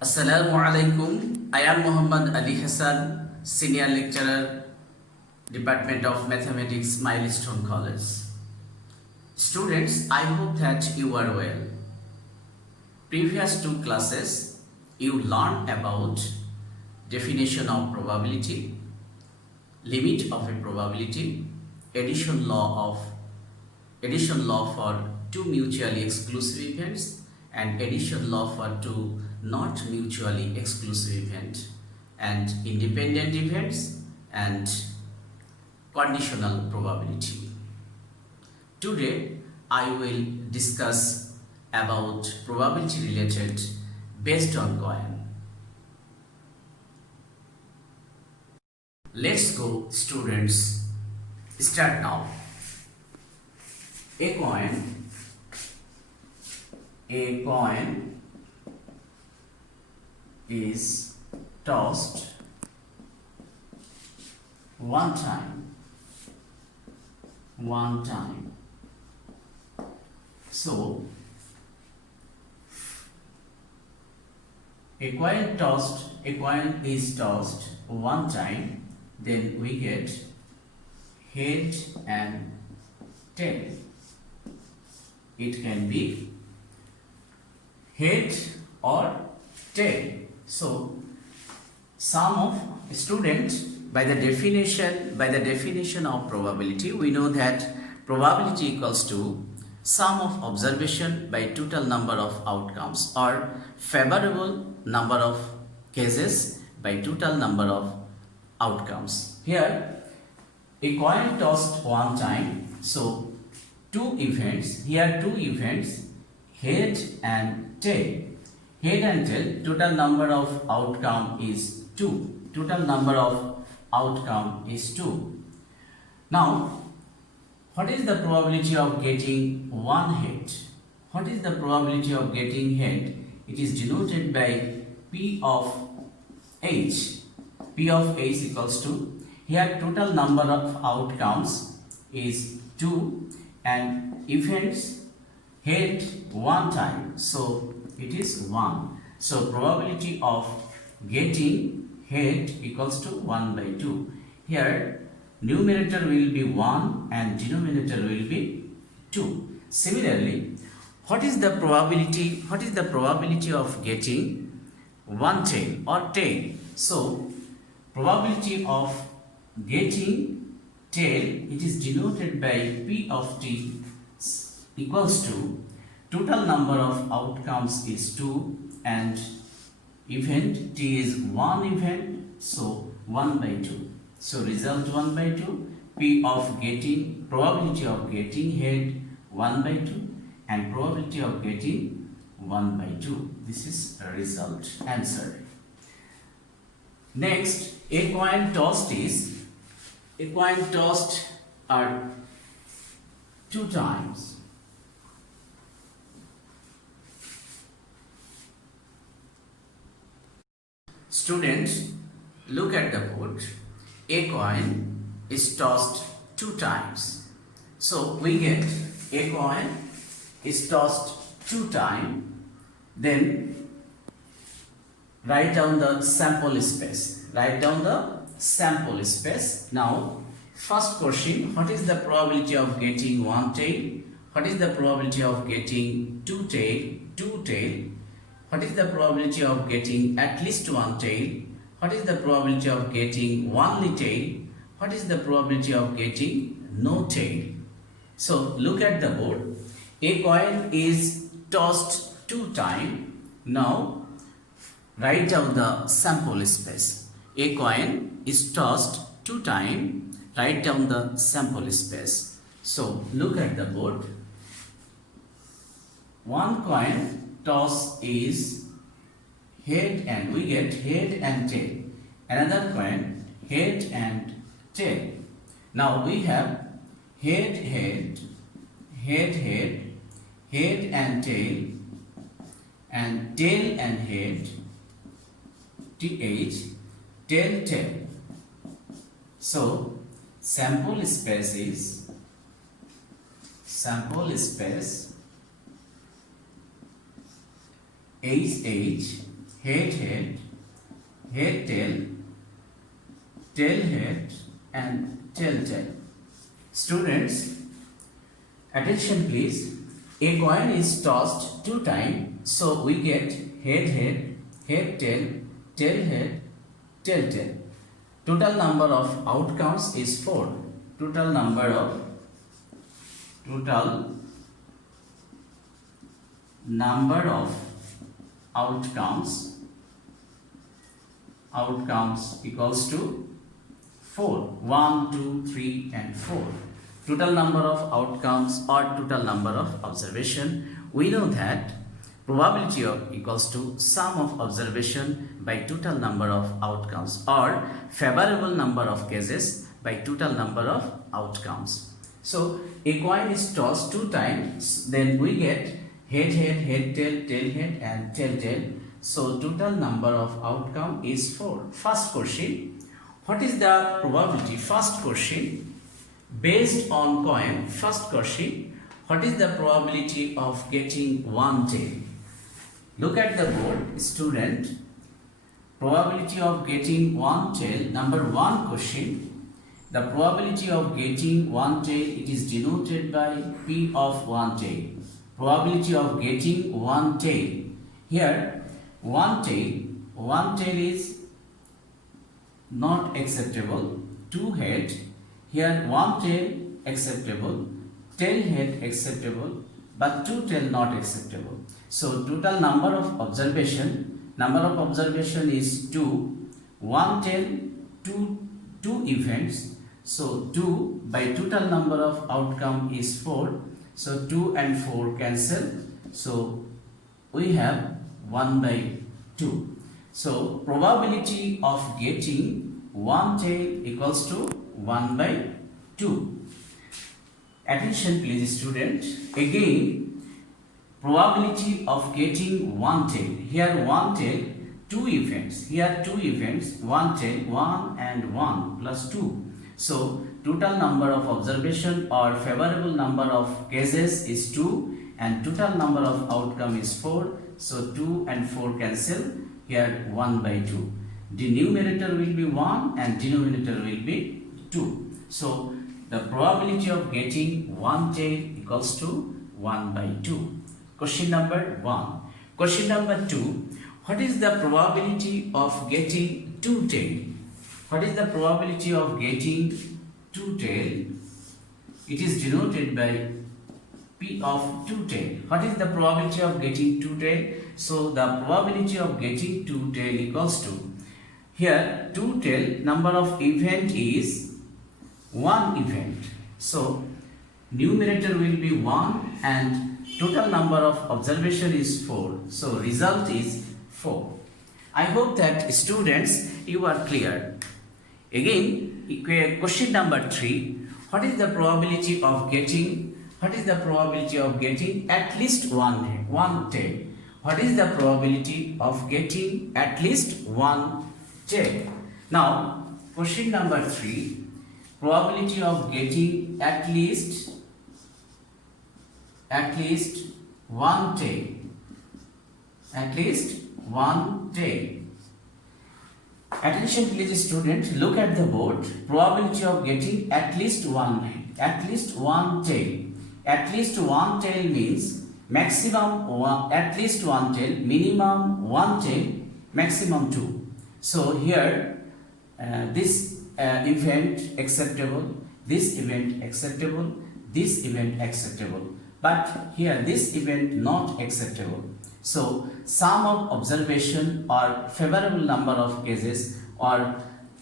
Assalamu alaikum. I am Muhammad Ali Hassan, Senior Lecturer, Department of Mathematics, Milestone College. Students, I hope that you are well. Previous two classes, you learned about definition of probability, limit of a probability, addition law for two mutually exclusive events, and addition law for two not mutually exclusive events, and independent events and conditional probability. Today I will discuss about probability related based on coin. Let's go, students. Start now. A coin is tossed one time. So a coin is tossed one time, then we get head and tail. It can be head or tail. So sum of student, by the definition of probability, we know that probability equals to sum of observation by total number of outcomes, or favorable number of cases by total number of outcomes. Here a coin tossed one time, so two events, head and tail. Head and tail, total number of outcome is 2. Now, what is the probability of getting one head? It is denoted by P of H. P of H equals to, here total number of outcomes is 2 and events head one time, so it is 1. So probability of getting head equals to 1 by 2. Here numerator will be 1 and denominator will be 2. Similarly, what is the probability of getting one tail or tail? So probability of getting tail, it is denoted by P of T equals to total number of outcomes is 2 and event T is one event, so 1 by 2. So result 1 by 2, probability of getting head 1 by 2 and probability of getting 1 by 2. This is a result answer. Next, a coin tossed are two times. Students, look at the board. A coin is tossed two times. So we get a coin is tossed two times. Then write down the sample space. Now, first question, what is the probability of getting one tail? What is the probability of getting two tail? What is the probability of getting at least one tail? What is the probability of getting only tail? What is the probability of getting no tail? So look at the board. A coin is tossed two times. Now write down the sample space. A coin is tossed two times. Write down the sample space. So look at the board. One coin toss is head and we get head and tail. Another coin, head and tail. Now we have head and tail, and tail and head, th, tail. So sample space HH, head, head, head, tail, tail, head, and tail, tail. Students, attention please. A coin is tossed 2 times, so we get head, head, head, tail, tail, head, tail, tail. Total number of outcomes is 4. Total number of outcomes equals to 4. 1, 2, 3 and 4. Total number of outcomes or total number of observation. We know that probability of equals to sum of observation by total number of outcomes or favorable number of cases by total number of outcomes. So a coin is tossed 2 times, then we get head, head, head, tail, tail, head and tail, tail. So total number of outcome is 4. First question, what is the probability? First question, based on coin. First question, what is the probability of getting 1 tail? Look at the board, student. Probability of getting 1 tail. Number 1 question, the probability of getting 1 tail, it is denoted by P of 1 tail. Probability of getting 1 tail. Here 1 tail is not acceptable. 2 head, here 1 tail acceptable, tail head acceptable, but 2 tail not acceptable. So total number of observation is 2. 1 tail, 2 events. So 2 by total number of outcome is 4. So 2 and 4 cancel. So we have 1 by 2. So probability of getting 1 tail equals to 1 by 2. Attention please student. Again, probability of getting 1 tail. Here 1 tail, 2 events. Here 2 events, 1 tail, 1 and 1 plus 2. So total number of observation or favorable number of cases is 2 and total number of outcome is 4. So 2 and 4 cancel. Here 1 by 2. The numerator will be 1 and denominator will be 2. So the probability of getting 1 tail equals to 1 by 2. Question number 1. Question number 2. What is the probability of getting 2 tail? What is the probability of getting 2 tail? It is denoted by P of 2 tail. What is the probability of getting 2 tail? So the probability of getting 2 tail equals to, here 2 tail, number of event is 1 event. So numerator will be 1 and total number of observation is 4. So result is 4. I hope that students you are clear. Again, question number 3. What is the probability of getting at least one tail? What is the probability of getting at least 1 tail? Now, question number 3. Probability of getting at least 1 tail. At least 1 tail. Attention please students, look at the board. Probability of getting at least one tail. At least one tail means maximum one, at least one tail, minimum 1 tail, maximum 2. So here this event acceptable, this event acceptable, this event acceptable, but here this event not acceptable. So sum of observation or favorable number of cases or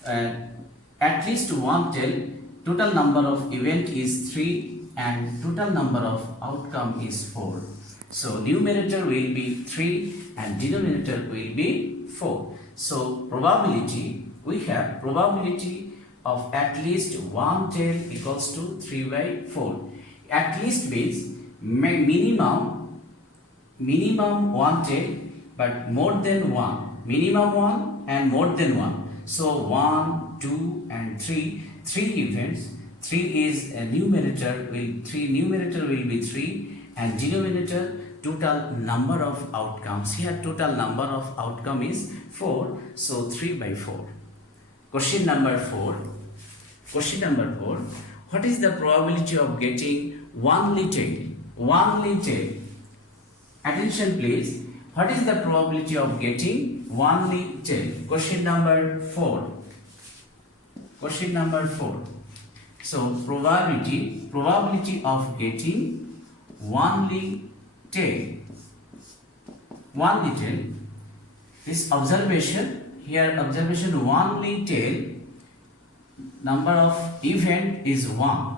at least 1 tail, total number of event is 3 and total number of outcome is 4. So numerator will be 3 and denominator will be 4. So probability, we have probability of at least 1 tail equals to 3 by 4. At least means minimum 1 tail, but more than 1. Minimum 1 and more than 1. So 1, 2 and 3. 3 events. 3 is a numerator will be 3 and denominator total number of outcomes. Here total number of outcome is 4. So 3 by 4. Question number 4. Question number 4. What is the probability of getting one tail? One tail. Attention please. What is the probability of getting one tail? Question number 4. Question number 4. So probability of getting one tail. One tail. This observation, here observation one tail, number of event is 1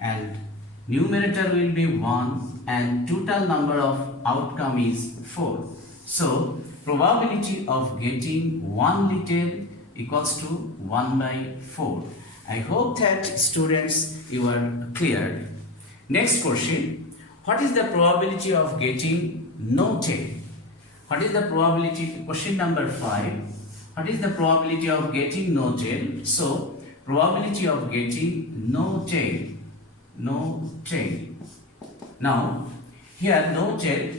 and numerator will be 1 and total number of outcome is 4. So probability of getting one tail equals to 1 by 4. I hope that students you are clear. Next question. What is the probability of getting no tail? What is the probability? Question number 5. What is the probability of getting no tail? So probability of getting no tail. No tail. Now here no tail,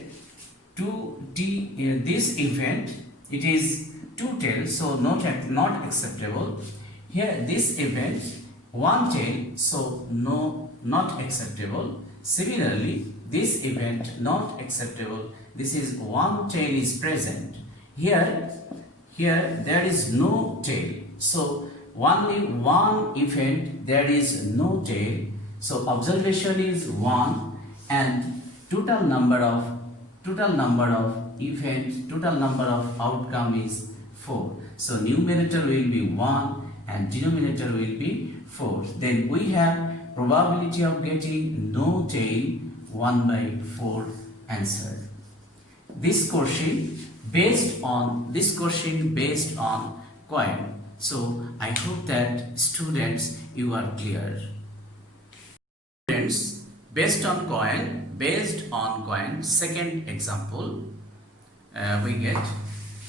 this event it is 2 tails, so not acceptable. Here this event 1 tail, so no, not acceptable. Similarly this event not acceptable. This is 1 tail is present. Here there is no tail, so only one event there is no tail. So observation is 1 and total number of event, total number of outcome is 4. So numerator will be 1 and denominator will be 4. Then we have probability of getting no tail 1 by 4 answer. This question based on coin. So I hope that students you are clear. Students, based on coin, second example, we get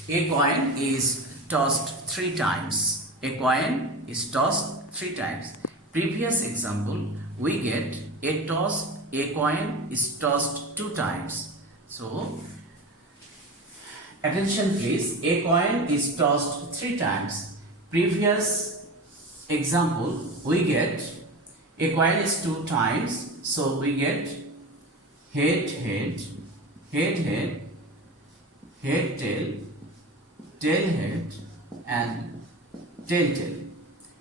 a coin is tossed 3 times. A coin is tossed 3 times. Previous example, we get a coin is tossed 2 times. So attention please, a coin is tossed 3 times. Previous example, we get a coin is 2 times, so we get head, tail, tail, head and tail.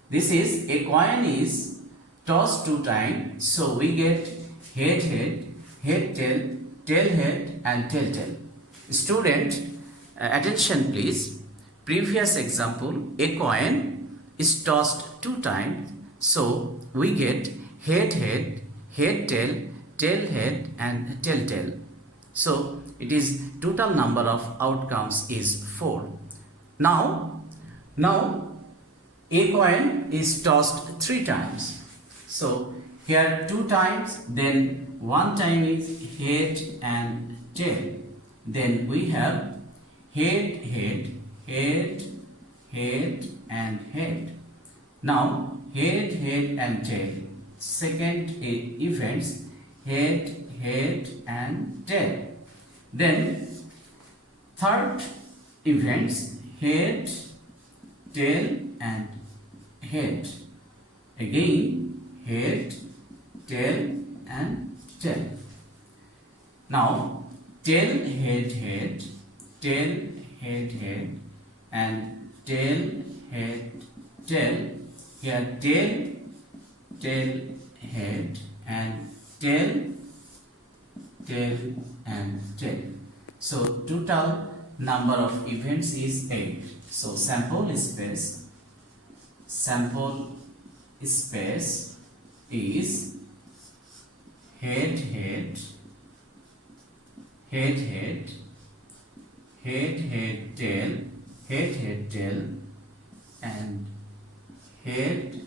This is a coin is tossed 2 times, so we get head, tail, head and tail. Student, attention please. Previous example, a coin is tossed 2 times, so we get head, tail, head and tail. So it is total number of outcomes is 4. Now a coin is tossed 3 times. So here 2 times, then 1 time is head and tail. Then we have head and head. Now head and tail. Second events head and tail. Then third events head, tail and head. Again head, tail and tail. Now tail, head, tail, head and tail, head, tail. Here tail, head and tail and tail. So total number of events is 8. So sample space is head, tail, tail and head,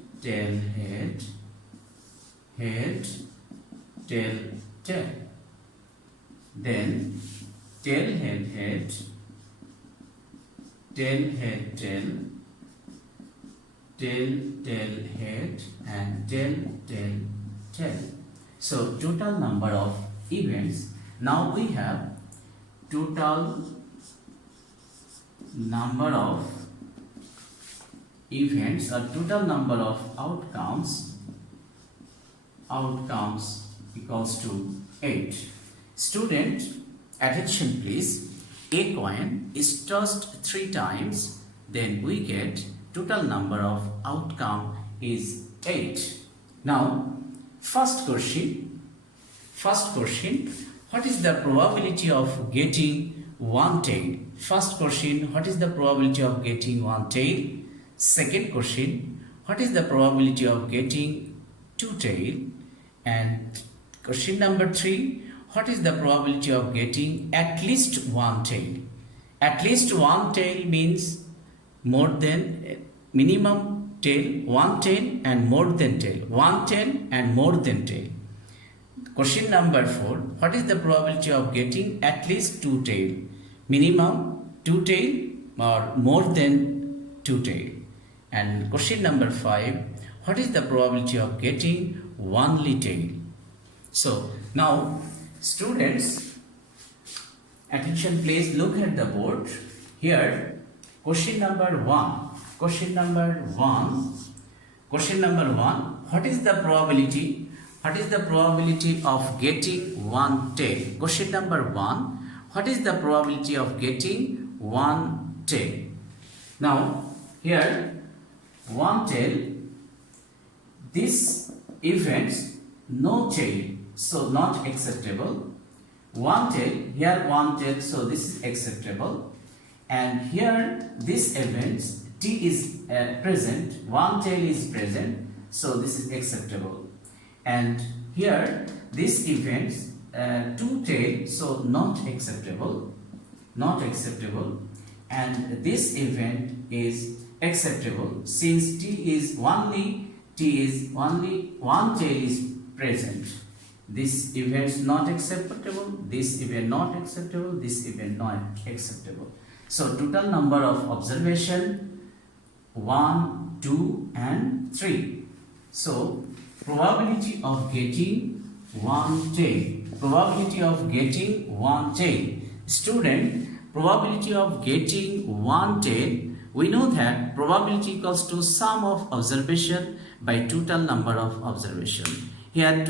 tail, tail. Then tail, head, tail, head and tail. So total number of events Now we have total number of events or total number of outcomes equals to 8. Student, attention please. A coin is tossed 3 times, then we get total number of outcome is 8. Now, first question, what is the probability of getting one tail? First question, what is the probability of getting one tail? Second question, what is the probability of getting two tail? And question number 3, what is the probability of getting at least one tail? At least one tail means more than minimum tail, one tail and more than tail, one tail and more than tail. Question number 4, what is the probability of getting at least two tail? Minimum two tail or more than two tail. And question number 5, what is the probability of getting only tail? So now students, attention please, look at the board. Here question number 1, what is the probability of getting one tail? Question number 1, what is the probability of getting one tail? Now here one tail, this events no tail, so not acceptable. One tail, here one tail, so this is acceptable. And here this events t is present, one tail is present, so this is acceptable. And here this events two tail, so not acceptable. And this event is acceptable since t is only one tail is present. This event not acceptable, this event not acceptable, this event not acceptable. So total number of observation 1, 2 and 3. So probability of getting one tail. Student, probability of getting one tail, we know that probability equals to sum of observation by total number of observation. Here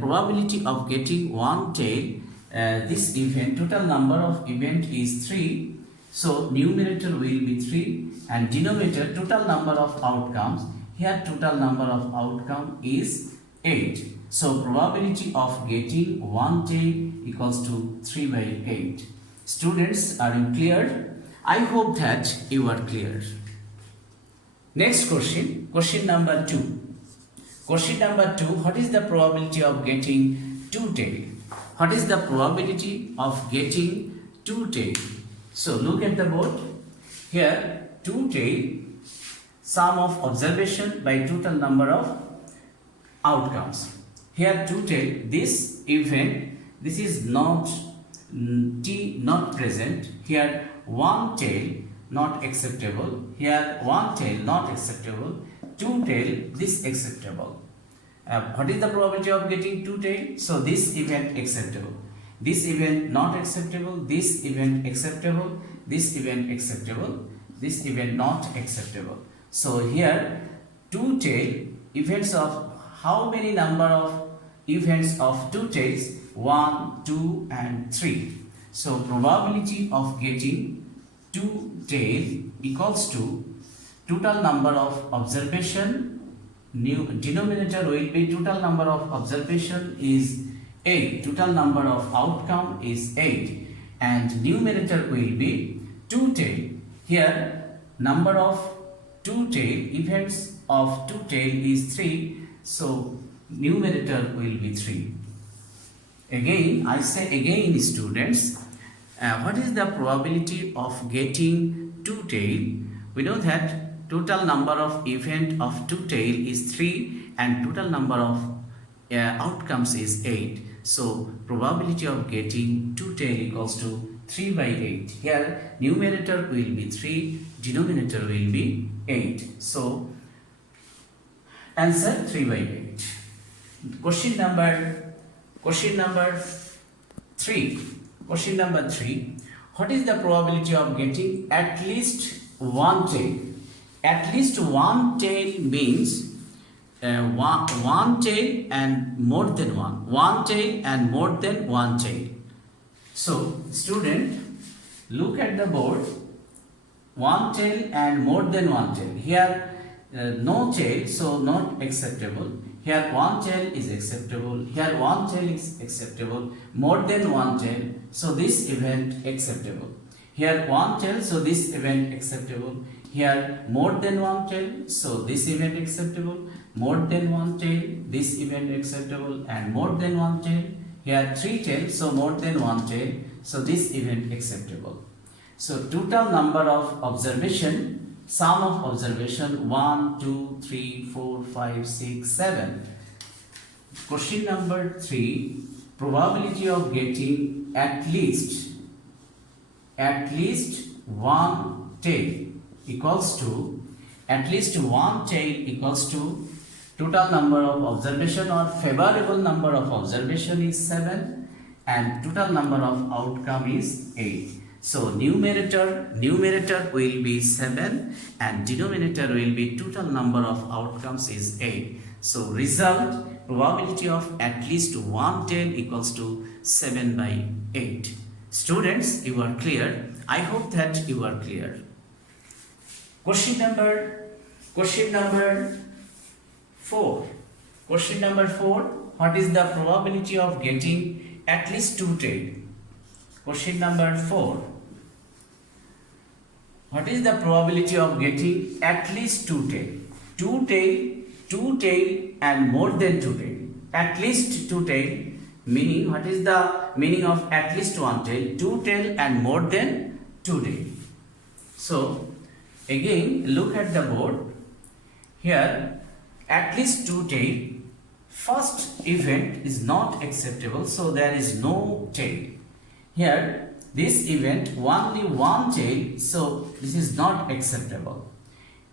probability of getting one tail, this event, total number of event is 3. So numerator will be 3 and denominator total number of outcomes. Here total number of outcome is 8. So probability of getting one tail equals to 3 by 8. Students, are you clear? I hope that you are clear. Next question, question number 2. What is the probability of getting two tail? What is the probability of getting two tail? So look at the board. Here two tail, sum of observation by total number of outcomes. Here two tail, this event, this is not t not present. Here one tail not acceptable. Here one tail not acceptable. Two tail, this acceptable. What is the probability of getting two tail? So this event acceptable, this event not acceptable, this event acceptable, this event acceptable, this event not acceptable. So here two tail events of how many number of events of two tails? 1, 2 and 3. So probability of getting two tail equals to total number of observation. New denominator will be total number of observation is 8. Total number of outcome is 8 and numerator will be two tail. Here number of two tail events of two tail is 3. So numerator will be 3. Again, I say again students, what is the probability of getting two tail? We know that total number of event of two tail is 3 and total number of outcomes is 8. So probability of getting two tail equals to 3 by 8. Here numerator will be 3, denominator will be 8. So answer 3 by 8. Question number 3. 3. Question number 3. What is the probability of getting at least one tail? At least one tail means one tail and more than one. One tail and more than one tail. So, student, look at the board. One tail and more than one tail. Here, no tail, so not acceptable. Here, one tail is acceptable. Here, one tail is acceptable. More than one tail, so this event acceptable. Here, one tail, so this event acceptable. Here, more than one tail, so this event acceptable. More than one tail, this event acceptable. And more than one tail, here three tails, so more than one tail, so this event acceptable. So total number of observation, sum of observation 1, 2, 3, 4, 5, 6, 7. Question number 3, probability of getting at least one tail equals to, at least one tail equals to total number of observation or favorable number of observation is 7 and total number of outcome is 8. So numerator will be 7 and denominator will be total number of outcomes is 8. So result, probability of at least one tail equals to 7 by 8. Students, you are clear. I hope that you are clear. Question number 4. Question number 4. What is the probability of getting at least two tail? Question number 4. What is the probability of getting at least two tail? Two tail and more than two tail. At least two tail, meaning what is the meaning of at least one tail? Two tail and more than two tail. So again, look at the board. Here, at least two tail. First event is not acceptable, so there is no tail. Here, this event only one tail, so this is not acceptable.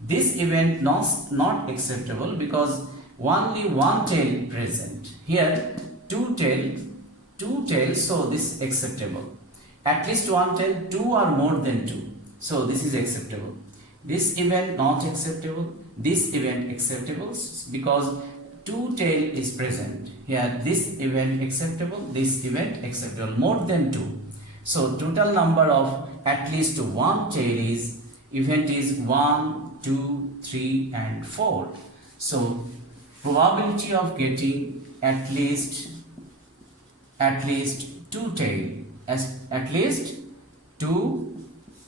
This event not acceptable because only one tail present. Here, two tails, so this is acceptable. At least one tail, two or more than two, so this is acceptable. This event not acceptable. This event acceptable because two tail is present. Here, this event acceptable. This event acceptable. More than two. So total number of at least one tail is event is 1, 2, 3 and 4. So probability of getting at least two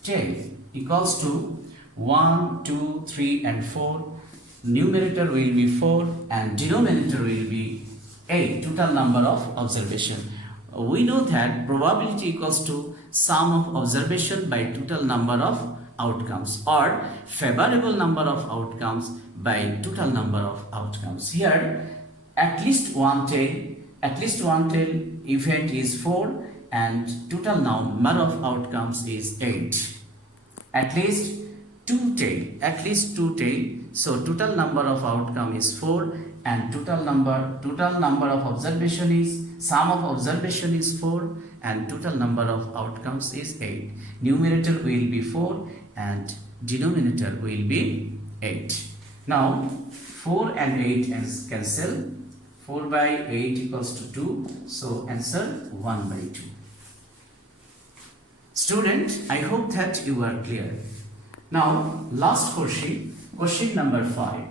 tail equals to 1, 2, 3 and 4. Numerator will be 4 and denominator will be 8. Total number of observation. We know that probability equals to sum of observation by total number of outcomes or favorable number of outcomes by total number of outcomes. Here, at least one tail event is 4 and total number of outcomes is 8. At least two tail, so total number of outcome is 4 and total number of observation is, sum of observation is 4 and total number of outcomes is 8. Numerator will be 4 and denominator will be 8. Now 4 and 8 cancel. 4 by 8 equals to 2. So answer 1 by 2. Student, I hope that you are clear. Now last question number 5.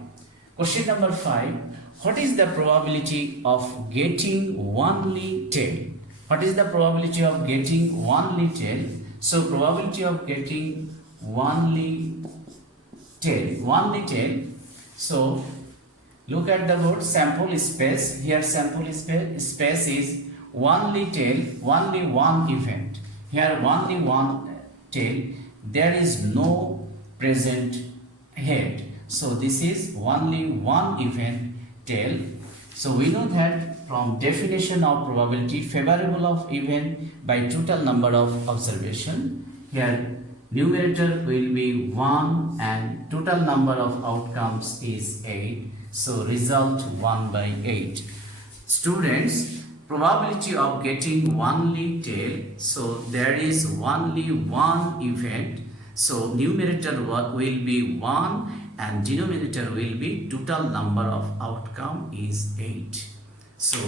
Question number 5. What is the probability of getting only tail? What is the probability of getting only tail? So probability of getting only tail. So look at the word sample space. Here sample space is only tail, only one event. Here only one tail. There is no present head. So this is only one event tail. So we know that from definition of probability, favorable of event by total number of observation. Here numerator will be 1 and total number of outcomes is 8. So result 1 by 8. Students, probability of getting only tail, so there is only one event, so numerator will be 1 and denominator will be total number of outcome is 8. So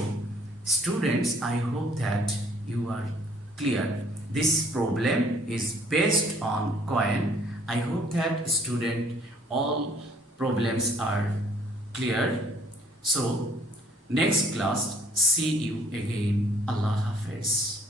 students, I hope that you are clear. This problem is based on coin. I hope that student all problems are clear. So next class, see you again. Allah Hafiz.